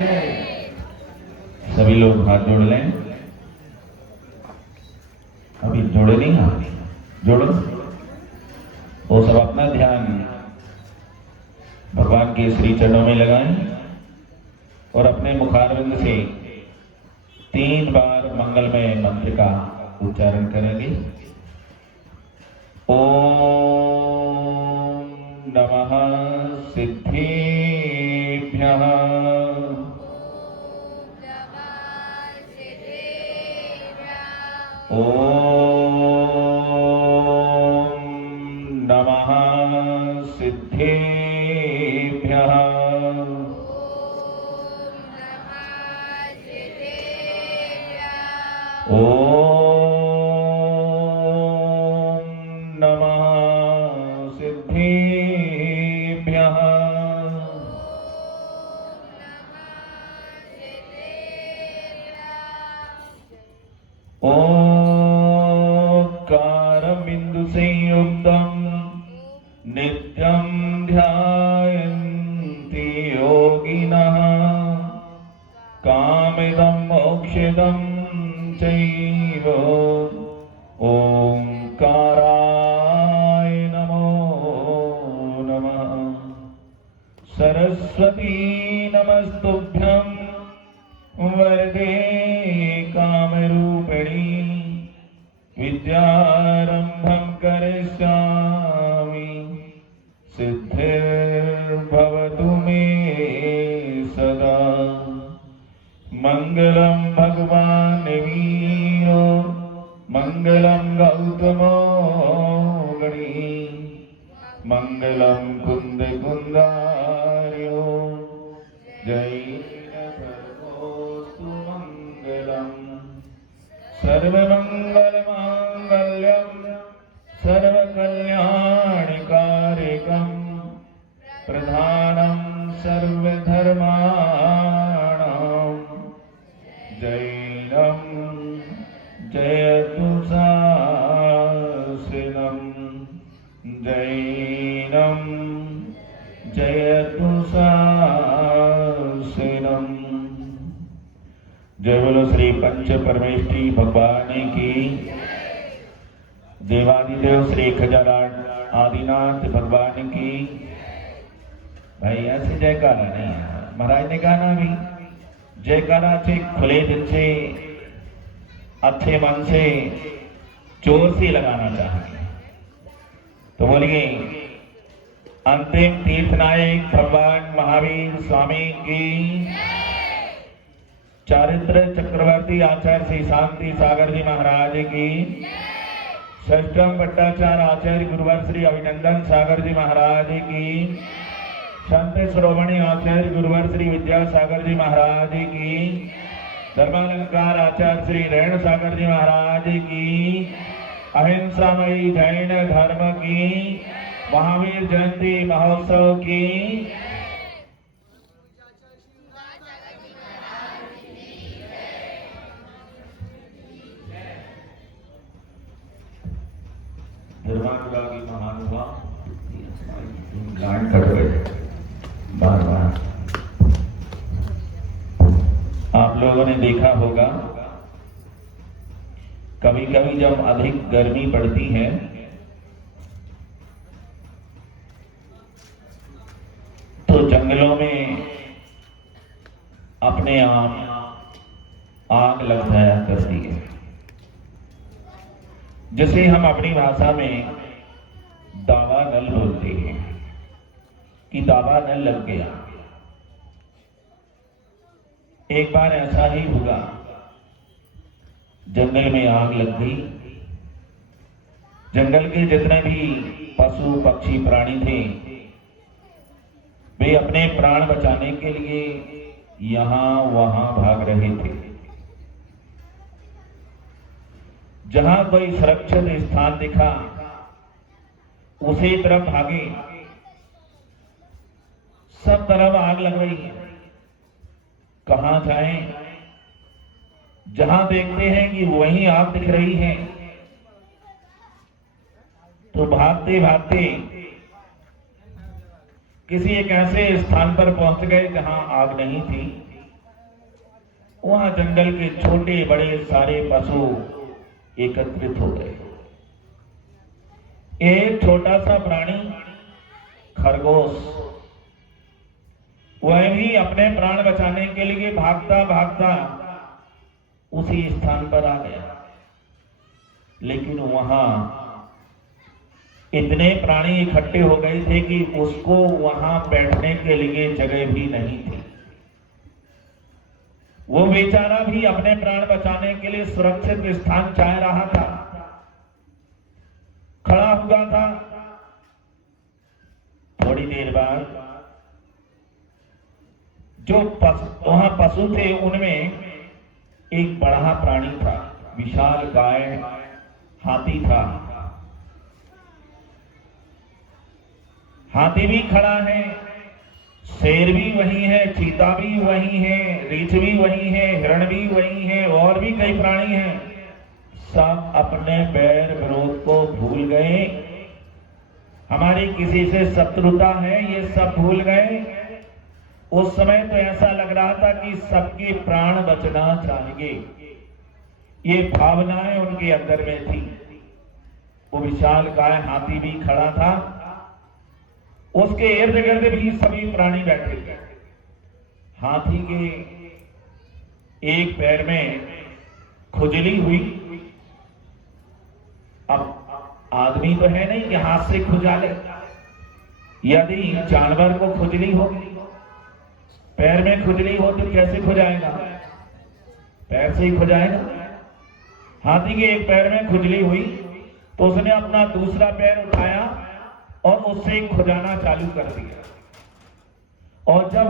सभी लोग हाथ जोड़ लें। अभी जोड़े नहीं हाथ, जोड़ो। वो सब अपना ध्यान भगवान के श्री चरणों में लगाएं और अपने मुखारविंद से 3 बार मंगलमय मंत्र का उच्चारण करेंगे। ओम नमः सिद्धेभ्यः। ओम नमः सिद्धेभ्यः। ओम नमः सिद्धेभ्यः। ओंकारबिंदु संयुक्तम् नित्यं ध्यायन्ति योगिनः कामिदं मोक्षदं चैव। ओंकाराय नमो नमः। सरस्वती नमस्तुभ्यं वरदे कामरूपिणी विद्यारंभं करिष्यामि सिद्धिर्भवतु मे सदा। मंगलम भगवान वीरो मंगलम गौतमो गणी मंगलम कुंद कुंदार्यो जैनभर्गोस्तु मंगलम। सर्वमंगलमांगल्यं सर्वकल्याणकारिकं प्रधानं सर्वधर्माणां जैनं जयतु शासनं जैनं जयतु शासनं। जय बोलो श्री पंच परमेष्ठी भगवान की। देवादिदेव श्री खजाराट आदिनाथ भगवान की। भाई ऐसे जयकारा नहीं है, महाराज ने कहा ना भी जयकारा से खुले दिल से अच्छे मन से जोर से लगाना चाहिए। तो बोलिए अंतिम तीर्थनायक भगवान महावीर स्वामी की। चारित्र चक्रवर्ती आचार्य श्री शांति सागर जी महाराज की। षष्ठम भट्टाचार्य आचार्य गुरुवर श्री अभिनंदन सागर जी महाराज की। संत श्रोमणी आचार्य गुरुवर श्री विद्यासागर जी महाराज की। धर्मालंकार आचार्य श्री रेणु सागर जी महाराज की। अहिंसामयी जैन धर्म की महावीर जयंती महोत्सव की। धर्मानुरागी महानुभाव गांड कट गए बार बार। आप लोगों ने देखा होगा कभी कभी जब अधिक गर्मी पड़ती है तो जंगलों में अपने आप आग लग जाया करती है, जिसे हम अपनी भाषा में दावानल बोलते हैं कि दावानल लग गया। एक बार ऐसा ही हुआ, जंगल में आग लग गई। जंगल के जितने भी पशु पक्षी प्राणी थे वे अपने प्राण बचाने के लिए यहां वहां भाग रहे थे। जहां कोई सुरक्षित स्थान दिखा उसी तरफ भागे। सब तरफ आग लग रही है, कहां जाएं? जहां देखते हैं कि वहीं आग दिख रही है तो भागते भागते किसी एक ऐसे स्थान पर पहुंच गए जहां आग नहीं थी। वहां जंगल के छोटे बड़े सारे पशु एकत्रित हो गए। एक छोटा सा प्राणी खरगोश, वह भी अपने प्राण बचाने के लिए भागता भागता उसी स्थान पर आ गया। लेकिन वहां इतने प्राणी इकट्ठे हो गए थे कि उसको वहां बैठने के लिए जगह भी नहीं थी। वो बेचारा भी अपने प्राण बचाने के लिए सुरक्षित स्थान चाह रहा था, खड़ा हुआ था। थोड़ी देर बाद जो वहां पशु थे उनमें एक बड़ा प्राणी था, विशाल गाय हाथी था। हाथी भी खड़ा है, शेर भी वही है, चीता भी वही है, रीछ भी वही है, हिरण भी वही है और भी कई प्राणी हैं। सब अपने बैर विरोध को भूल गए। हमारी किसी से शत्रुता है ये सब भूल गए। उस समय तो ऐसा लग रहा था कि सबके प्राण बचना चाहिए, ये भावनाएं उनके अंदर में थी। वो विशाल काय हाथी भी खड़ा था, उसके इर्द गिर्द भी सभी प्राणी बैठे थे। हाथी के एक पैर में खुजली हुई। अब आदमी तो है नहीं कि हाथ से खुजाले। यदि जानवर को खुजली हो, पैर में खुजली हो तो कैसे खुजाएगा? पैर से ही खुजाएगा। हाथी के एक पैर में खुजली हुई तो उसने अपना दूसरा पैर उठाया और उससे खुजाना चालू कर दिया। और जब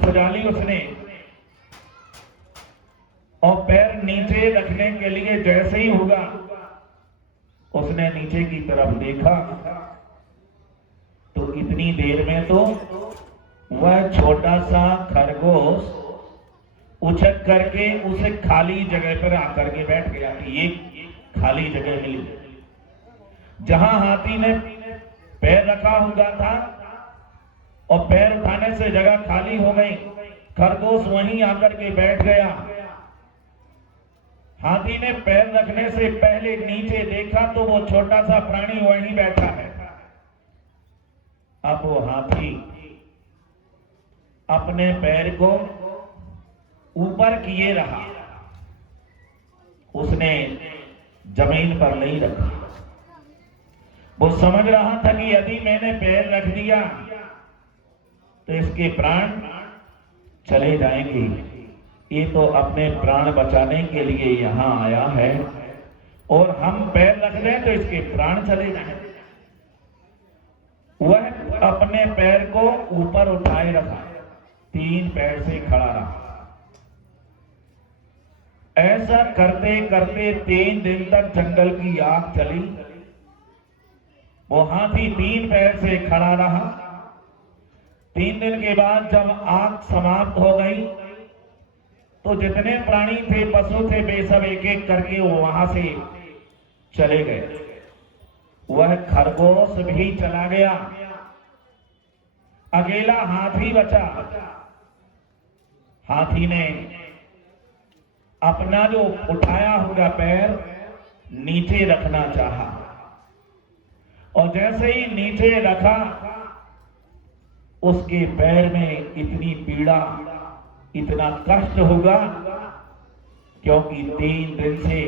खुजाली उसने और पैर नीचे रखने के लिए जैसे ही होगा, उसने नीचे की तरफ देखा तो इतनी देर में तो वह छोटा सा खरगोश उछक करके उसे खाली जगह पर आकर के बैठ गया कि एक खाली जगह मिली। जहां हाथी ने पैर रखा हुआ था और पैर उठाने से जगह खाली हो गई, खरगोश वहीं आकर के बैठ गया। हाथी ने पैर रखने से पहले नीचे देखा तो वो छोटा सा प्राणी वहीं बैठा है। अब वो हाथी अपने पैर को ऊपर किए रहा, उसने जमीन पर नहीं रखा। वो समझ रहा था कि यदि मैंने पैर रख दिया तो इसके प्राण चले जाएंगे। ये तो अपने प्राण बचाने के लिए यहां आया है और हम पैर रख दें तो इसके प्राण चले जाएंगे। वह अपने पैर को ऊपर उठाए रखा, 3 पैर से खड़ा रहा। ऐसा करते करते 3 दिन तक जंगल की आग चली। वो हाथी 3 पैर से खड़ा रहा। 3 दिन के बाद जब आग समाप्त हो गई तो जितने प्राणी थे, पशु थे, वे सब एक एक करके वो वहां से चले गए। वह खरगोश भी चला गया, अकेला हाथी बचा। हाथी ने अपना जो उठाया हुआ पैर नीचे रखना चाहा और जैसे ही नीचे रखा उसके पैर में इतनी पीड़ा, इतना कष्ट होगा, क्योंकि 3 दिन से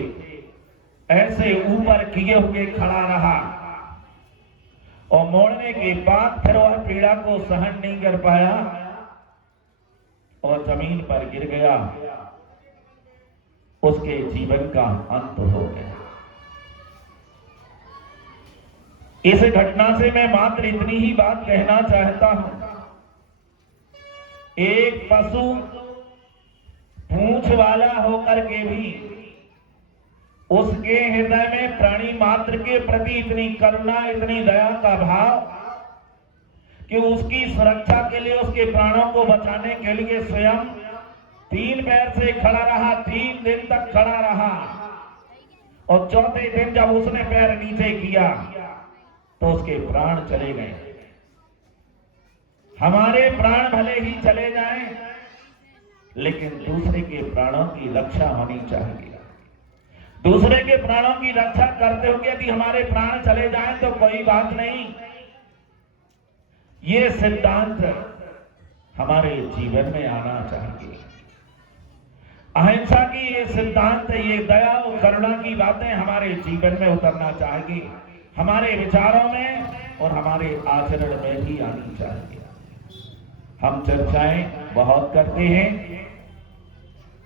ऐसे ऊपर किए हुए खड़ा रहा और मोड़ने के बाद फिर वह पीड़ा को सहन नहीं कर पाया और जमीन पर गिर गया। उसके जीवन का अंत हो गया। इस घटना से मैं मात्र इतनी ही बात कहना चाहता हूं। एक पशु पूंछ वाला होकर के भी उसके हृदय में प्राणी मात्र के प्रति इतनी करुणा, इतनी दया का भाव कि उसकी सुरक्षा के लिए, उसके प्राणों को बचाने के लिए स्वयं 3 पैर से खड़ा रहा, 3 दिन तक खड़ा रहा। और 4थे दिन जब उसने पैर नीचे किया तो उसके प्राण चले गए। हमारे प्राण भले ही चले जाएं, लेकिन दूसरे के प्राणों की रक्षा होनी चाहिए। दूसरे के प्राणों की रक्षा करते हुए यदि हमारे प्राण चले जाएं तो कोई बात नहीं। ये सिद्धांत हमारे जीवन में आना चाहिए। अहिंसा की ये सिद्धांत, ये दया और करुणा की बातें हमारे जीवन में उतरना चाहिए, हमारे विचारों में और हमारे आचरण में भी आनी चाहिए। हम चर्चाएं बहुत करते हैं,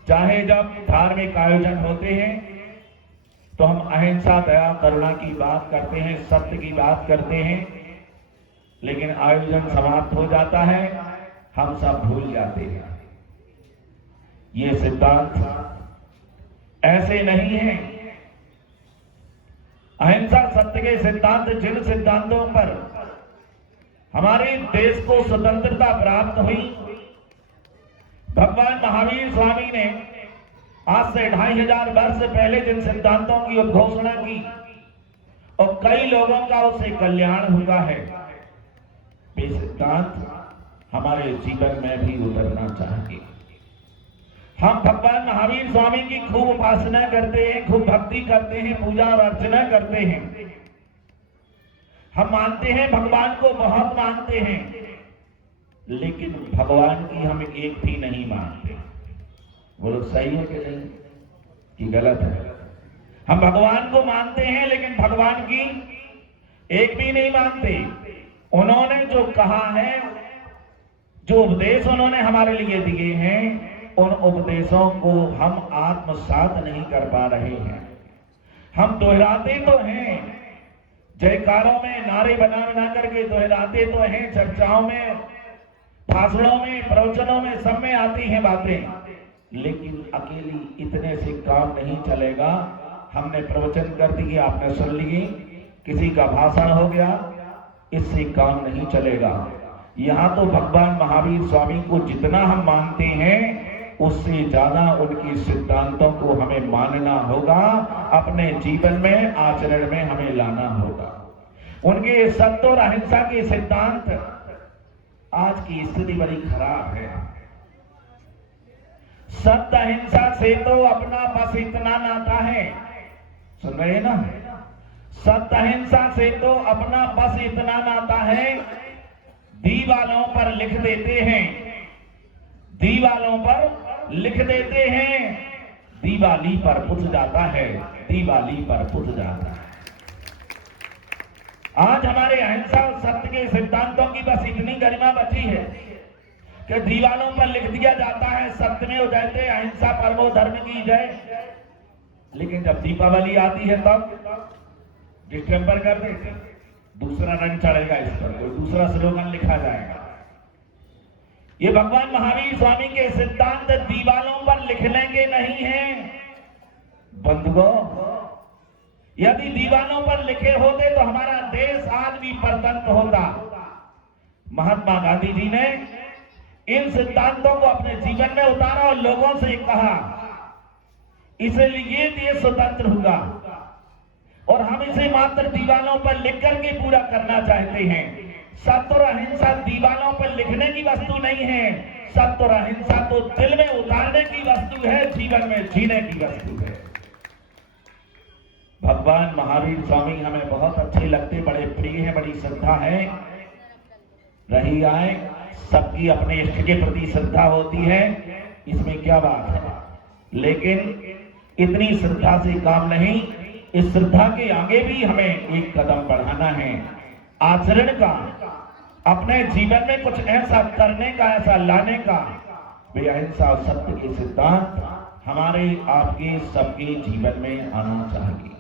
चाहे जब धार्मिक आयोजन होते हैं तो हम अहिंसा, दया, करुणा की बात करते हैं, सत्य की बात करते हैं, लेकिन आयोजन समाप्त हो जाता है, हम सब भूल जाते हैं। ये सिद्धांत ऐसे नहीं है। अहिंसा, सत्य के सिद्धांत, जिन सिद्धांतों पर हमारे देश को स्वतंत्रता प्राप्त हुई, भगवान महावीर स्वामी ने आज से 2500 वर्ष पहले जिन सिद्धांतों की उद्घोषणा की और कई लोगों का उससे कल्याण हुआ है, वे सिद्धांत हमारे जीवन में भी उतरना चाहिए। हम भगवान महावीर स्वामी की खूब उपासना करते हैं, खूब भक्ति करते हैं, पूजा और अर्चना करते हैं। हम मानते हैं, भगवान को बहुत मानते हैं, लेकिन भगवान की हम एक भी नहीं मानते। वो लोग सही है कि नहीं, कि गलत है? हम भगवान को मानते हैं लेकिन भगवान की एक भी नहीं मानते। उन्होंने जो कहा है, जो उपदेश उन्होंने हमारे लिए दिए हैं, उन उपदेशों को हम आत्मसात नहीं कर पा रहे हैं। हम दोहराते तो हैं, जयकारों में नारे बना बना करके दोहराते तो हैं, चर्चाओं में, भाषणों में, प्रवचनों में, सब में आती हैं बातें, लेकिन अकेली इतने से काम नहीं चलेगा। हमने प्रवचन कर दिए, आपने सुन लिए, किसी का भाषण हो गया, इससे काम नहीं चलेगा। यहां तो भगवान महावीर स्वामी को जितना हम मानते हैं, उससे ज्यादा उनकी सिद्धांतों को हमें मानना होगा, अपने जीवन में, आचरण में हमें लाना होगा। उनके सत्य और अहिंसा के सिद्धांत, आज की स्थिति बड़ी खराब है। सत्य अहिंसा से तो अपना बस इतना नाता है, सुन रहे हैं ना? सत्य अहिंसा से तो अपना बस इतना नाता है, दीवालों पर लिख देते हैं, दीवालों पर लिख देते हैं, दिवाली पर बुझ जाता है, दिवाली पर बुझ जाता है। आज हमारे अहिंसा और सत्य के सिद्धांतों की बस इतनी गरिमा बची है कि दीवालों पर लिख दिया जाता है, सत्यमेव जयते, अहिंसा परमो धर्म की जय। लेकिन जब दीपावली आती है तब डिस्टेम्पर कर देते, दूसरा रंग चढ़ेगा, इस पर कोई दूसरा स्लोगन लिखा जाएगा। ये भगवान महावीर स्वामी के सिद्धांत दीवालों पर लिखने के नहीं हैं बंधुओं। यदि दीवालों पर लिखे होते तो हमारा देश आज भी परतंत्र होता। महात्मा गांधी जी ने इन सिद्धांतों को अपने जीवन में उतारा और लोगों से कहा, इसलिए देश स्वतंत्र हुआ और हम इसे मात्र दीवालों पर लिख करके पूरा करना चाहते हैं। सत्य और अहिंसा दीवालों पर लिखने की वस्तु नहीं है, सत्य और अहिंसा तो दिल में उतारने की वस्तु है, जीवन में जीने की वस्तु है। भगवान महावीर स्वामी हमें बहुत अच्छे लगते, बड़े प्रिय हैं, बड़ी श्रद्धा है, रही आए। सबकी अपने इष्ट के प्रति श्रद्धा होती है, इसमें क्या बात है, लेकिन इतनी श्रद्धा से काम नहीं। इस श्रद्धा के आगे भी हमें एक कदम बढ़ाना है, आचरण का, अपने जीवन में कुछ ऐसा करने का, ऐसा लाने का। वे अहिंसा और सत्य के सिद्धांत हमारे आपके सबके जीवन में आना चाहिए।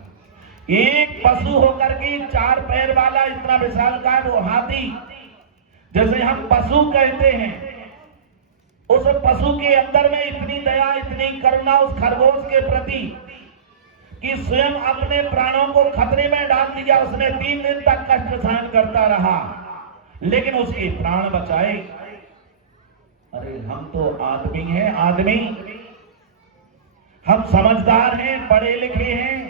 एक पशु होकर के 4 पैर वाला इतना विशालकाय वो हाथी, जैसे हम पशु कहते हैं, उस पशु के अंदर में इतनी दया, इतनी करुणा उस खरगोश के प्रति कि स्वयं अपने प्राणों को खतरे में डाल दिया। उसने 3 दिन तक कष्ट सहन करता रहा, लेकिन उसके प्राण बचाए। अरे हम तो आदमी हैं, आदमी, हम समझदार हैं, पढ़े लिखे हैं,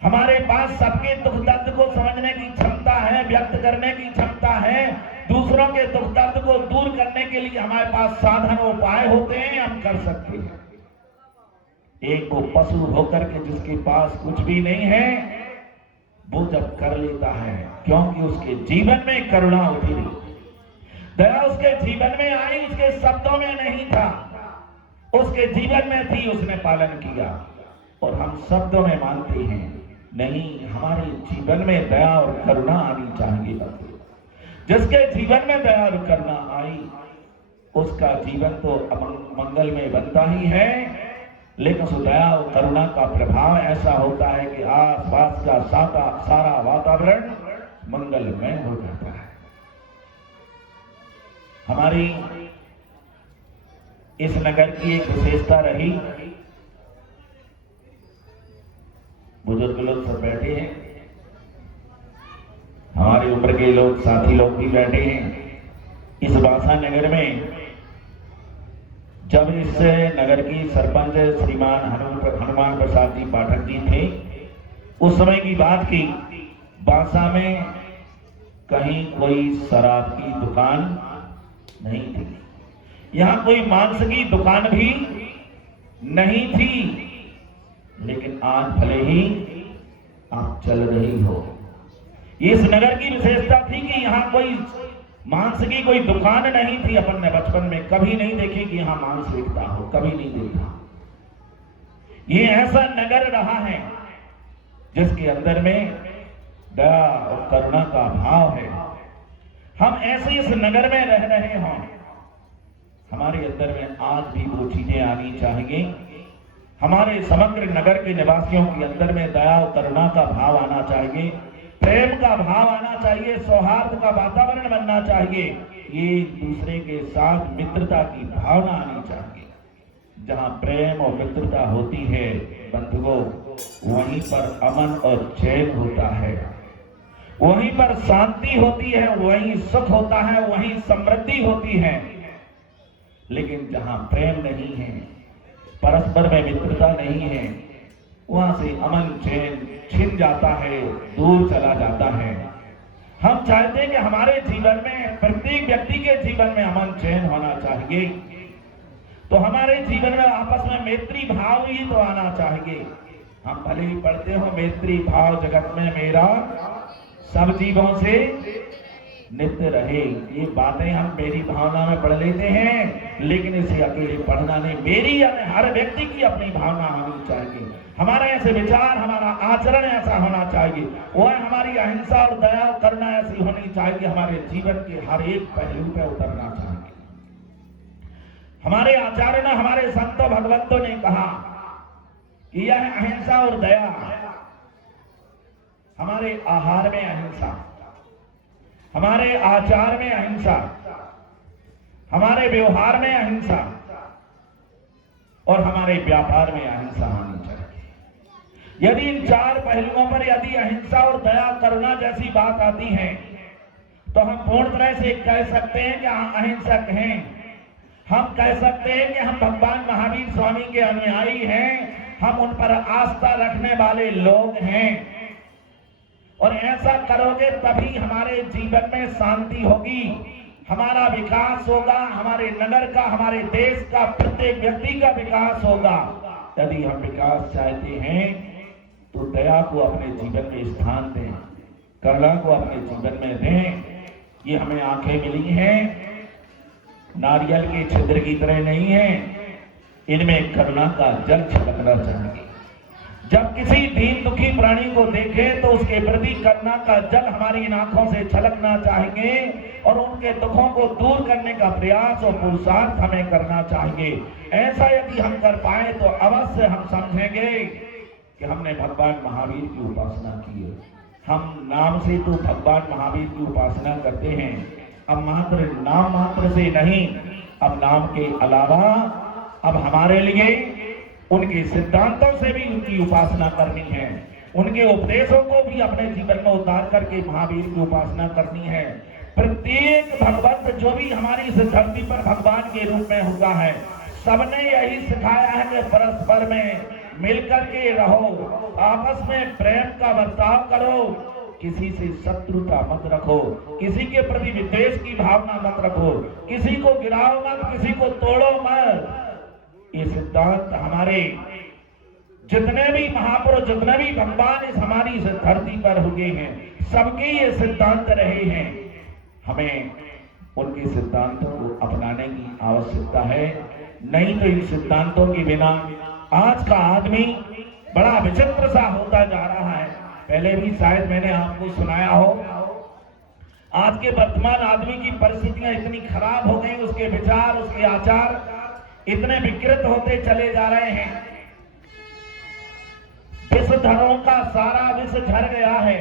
हमारे पास सबके दुख दर्द को समझने की क्षमता है, व्यक्त करने की क्षमता है, दूसरों के दुख दर्द को दूर करने के लिए हमारे पास साधन उपाय होते हैं, हम कर सकते हैं। एक वो पशु होकर के जिसके पास कुछ भी नहीं है, वो जब कर लेता है क्योंकि उसके जीवन में करुणा उतरी, दया उसके जीवन में आई, उसके शब्दों में नहीं था, उसके जीवन में थी, उसने पालन किया। और हम शब्दों में मानते हैं, नहीं, हमारे जीवन में दया और करुणा आनी चाहिए। जिसके जीवन में दया और करुणा आई उसका जीवन तो मंगल में बनता ही है, लेकिन उस दया और करुणा का प्रभाव ऐसा होता है कि आसपास का सारा वातावरण मंगलमय हो जाता है। हमारी इस नगर की एक विशेषता रही, बुजुर्ग लोग सब बैठे हैं, हमारी उम्र के लोग, साथी लोग भी बैठे हैं। इस बासा नगर में जब इस नगर की सरपंच श्रीमान हनुमान प्रसाद जी पाठक जी थे, उस समय की बात की, बासा में कहीं कोई शराब की दुकान नहीं थी, यहां कोई मांस की दुकान भी नहीं थी। लेकिन आज भले ही आप चल रही हो, इस नगर की विशेषता थी कि यहां कोई मांस की कोई दुकान नहीं थी। अपन ने बचपन में कभी नहीं देखी कि यहां मांस बिकता हो, कभी नहीं देखा। ये ऐसा नगर रहा है जिसके अंदर में दया और करुणा का भाव है। हम ऐसे इस नगर में रह रहे हों, हमारे अंदर में आज भी वो चीजें आनी चाहिए। हमारे समग्र नगर के निवासियों के अंदर में दया और करुणा का भाव आना चाहिए, प्रेम का भाव आना चाहिए, सौहार्द का वातावरण बनना चाहिए, एक दूसरे के साथ मित्रता की भावना आनी चाहिए। जहां प्रेम और मित्रता होती है बंधुओं, वहीं पर अमन और चैन होता है, वहीं पर शांति होती है, वहीं सुख होता है, वहीं समृद्धि होती है। लेकिन जहां प्रेम नहीं है, परस्पर में मित्रता नहीं है, वहां से अमन चैन छिन जाता है, दूर चला जाता है। हम चाहते हैं कि हमारे जीवन में, प्रत्येक व्यक्ति के जीवन में अमन चैन होना चाहिए। तो हमारे जीवन में आपस में मैत्री भाव ही तो आना चाहिए। हम भले ही पढ़ते हो मैत्री भाव जगत में मेरा सब जीवों से नित्य रहे, ये बातें हम मेरी भावना में पढ़ लेते हैं, लेकिन इसे अकेले पढ़ना नहीं, मेरी यानी हर व्यक्ति की अपनी भावना होनी चाहिए। हमारे ऐसे विचार, हमारा आचरण ऐसा होना चाहिए, वह हमारी अहिंसा और दया और करुणा ऐसी होनी चाहिए, हमारे जीवन के हर एक पहलू पे उतरना चाहिए। हमारे आचार्य ने, हमारे संतों भगवंतों ने कहा कि यह अहिंसा और दया, हमारे आहार में अहिंसा, हमारे आचार में अहिंसा, हमारे व्यवहार में अहिंसा और हमारे व्यापार में अहिंसा होनी चाहिए। यदि इन चार पहलुओं पर यदि अहिंसा और दया करुणा जैसी बात आती है तो हम पूर्ण तरह से कह सकते हैं कि हम अहिंसक हैं। हम कह सकते हैं कि हम भगवान महावीर स्वामी के अनुयायी हैं, हम उन पर आस्था रखने वाले लोग हैं। और ऐसा करोगे तभी हमारे जीवन में शांति होगी, हमारा विकास होगा, हमारे नगर का, हमारे देश का, प्रत्येक व्यक्ति का विकास होगा। यदि हम विकास चाहते हैं तो दया को अपने जीवन में स्थान दें, करुणा को अपने जीवन में दें। ये हमें आंखें मिली हैं, नारियल के छिद्र की तरह नहीं है, इनमें करुणा का जल छलकना चाहिए। जब किसी दीन दुखी प्राणी को देखें तो उसके प्रति करुणा का जल हमारी आंखों से छलकना चाहिए और उनके दुखों को दूर करने का प्रयास और पुरुषार्थ हमें करना चाहिए। ऐसा यदि हम कर पाए तो अवश्य हम समझेंगे कि हमने भगवान महावीर की उपासना की है। हम नाम से तो भगवान महावीर की उपासना करते हैं, अब मात्र नाम मात्र से नहीं, अब नाम के अलावा अब हमारे लिए उनके सिद्धांतों से भी उनकी उपासना करनी है, उनके उपदेशों को भी अपने जीवन में उतार करके महावीर की उपासना करनी है। प्रत्येक भगवंत जो भी हमारी इस धरती पर भगवान के रूप में हुआ है, सबने यही सिखाया है कि परस्पर में मिलकर के रहो, आपस में प्रेम का बर्ताव करो, किसी से शत्रुता मत रखो, किसी के प्रति विद्वेष की भावना मत रखो, किसी को गिराओ मत, किसी को तोड़ो मत। ये सिद्धांत हमारे जितने भी महापुरुष, जितने भी भगवान इस हमारी इस धरती पर हुए हैं, सबके ये सिद्धांत रहे हैं। हमें उनके सिद्धांतों को अपनाने की आवश्यकता है, नहीं तो इन सिद्धांतों के बिना आज का आदमी बड़ा विचित्र सा होता जा रहा है। पहले भी शायद मैंने आपको सुनाया हो, आज के वर्तमान आदमी की परिस्थितियां इतनी खराब हो गई, उसके विचार, उसके आचार इतने विकृत होते चले जा रहे हैं। विषधरों का सारा विष झर गया है,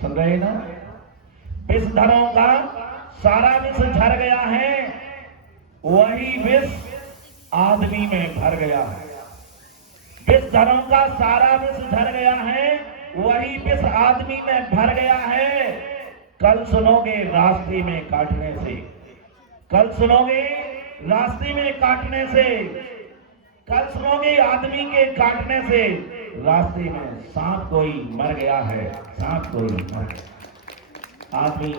सुन रहे ना? विषधरों का सारा विष झर गया है, वही विष आदमी में भर गया है। विषधरों का सारा विष झर गया है, वही विष आदमी में भर गया है। कल सुनोगे रास्ते में काटने से, कल सुनोगे रास्ते में काटने से, कल सुनोगे आदमी के काटने से। रास्ते में सांप कोई मर गया है, सांप कोई मर गया। आदमी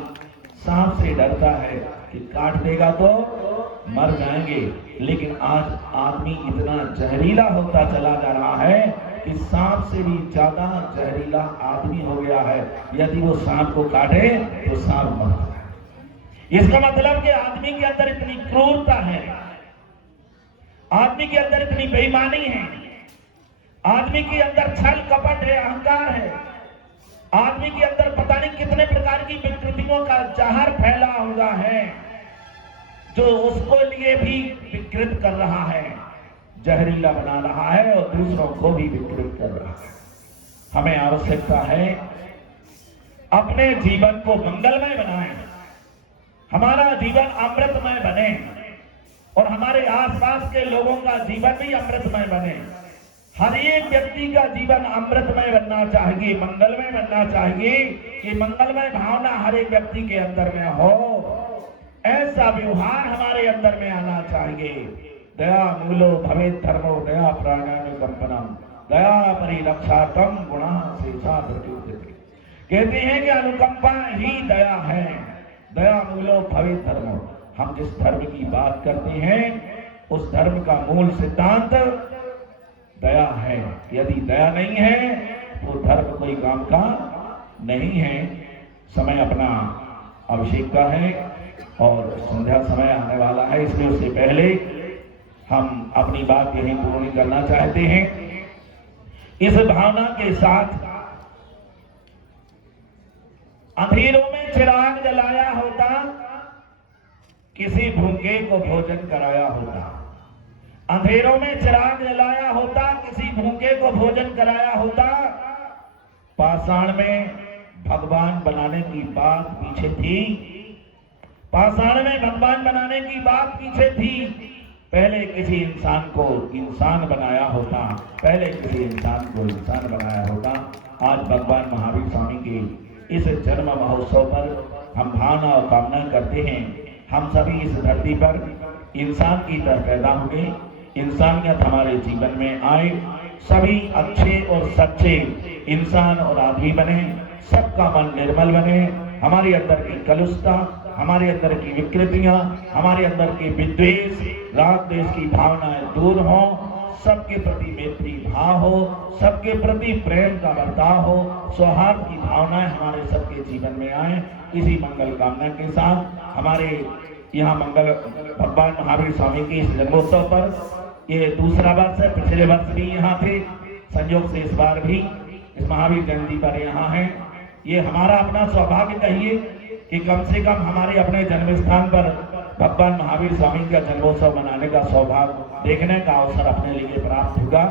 सांप से डरता है कि काट देगा तो मर जाएंगे, लेकिन आज आदमी इतना जहरीला होता चला जा रहा है कि सांप से भी ज्यादा जहरीला आदमी हो गया है। यदि वो सांप को काटे तो सांप मर जाए। इसका मतलब कि आदमी के अंदर इतनी क्रूरता है, आदमी के अंदर इतनी बेईमानी है, आदमी के अंदर छल कपट है, अहंकार है, आदमी के अंदर पता नहीं कितने प्रकार की विकृतियों का जहर फैला हुआ है, जो उसको लिए भी विकृत कर रहा है, जहरीला बना रहा है और दूसरों को भी विकृत कर रहा है। हमें आवश्यकता है अपने जीवन को मंगलमय बनाएं, हमारा जीवन अमृतमय बने और हमारे आसपास के लोगों का जीवन भी अमृतमय बने। हर एक व्यक्ति का जीवन अमृतमय बनना चाहिए, मंगलमय बनना चाहिए कि मंगलमय भावना हर एक व्यक्ति के अंदर में हो, ऐसा व्यवहार हमारे अंदर में आना चाहिए। दया मूलो भवेत् धर्मो दया प्राणानुकंपनम दया परिरक्षार्थम गुणा शेषा प्रत्युत्थिते। कहते हैं कि अनुकंपा ही दया है, दया मूलो भवेत् धर्मो। हम जिस धर्म की बात करते हैं उस धर्म का मूल सिद्धांत दया है। यदि दया नहीं है तो धर्म कोई काम का नहीं है। समय अपना अभिषेक का है और संध्या समय आने वाला है, इसलिए उससे पहले हम अपनी बात यही पूर्ण करना चाहते हैं। इस भावना के साथ अंधेरों में चिराग जलाया होता, किसी भूखे को भोजन कराया होता। अंधेरों में चिराग जलाया होता, किसी भूखे को भोजन कराया होता। पाषाण में भगवान बनाने की बात पीछे थी, पाषाण में भगवान बनाने की बात पीछे थी। पहले किसी इंसान को इंसान बनाया होता, पहले किसी इंसान को इंसान बनाया होता। आज भगवान महावीर स्वामी के इस जन्म महोत्सव पर हम भावना और कामना करते हैं, हम सभी इस धरती पर इंसान की तरह पैदा हुए, इंसानियत हमारे जीवन में आए, सभी अच्छे और सच्चे इंसान और आदमी बने, सबका मन निर्मल बने, हमारे अंदर की कलुषता, हमारे अंदर की विकृतियां, हमारे अंदर के विद्वेष, राग द्वेष की भावनाएं दूर हो, सबके प्रति मैत्री भाव हो, सबके प्रति प्रेम का बर्ताव हो, सौहार्द की भावनाएं हमारे सबके जीवन में आए। इसी मंगल कामना के साथ हमारे यहाँ मंगल भगवान महावीर स्वामी के इस जन्मोत्सव पर ये दूसरा वर्ष है। पिछले वर्ष भी यहाँ थे, संयोग से इस बार भी इस महावीर जयंती पर यहाँ है। ये हमारा अपना सौभाग्य कहिए कि कम से कम हमारे अपने जन्म स्थान पर भगवान महावीर स्वामी का जन्मोत्सव मनाने का सौभाग्य, देखने का अवसर अपने लिए प्राप्त होगा।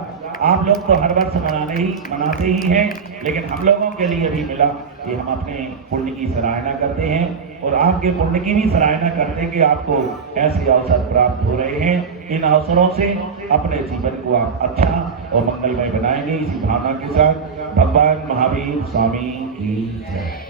आप लोग तो हर वर्ष मनाते ही हैं, लेकिन हम लोगों के लिए भी मिला कि हम अपने पुण्य की सराहना करते हैं और आपके पुण्य की भी सराहना करते हैं कि आपको ऐसे अवसर प्राप्त हो रहे हैं। इन अवसरों से अपने जीवन को आप अच्छा और मंगलमय बनाएंगे। इसी भावना के साथ भगवान महावीर स्वामी की जय।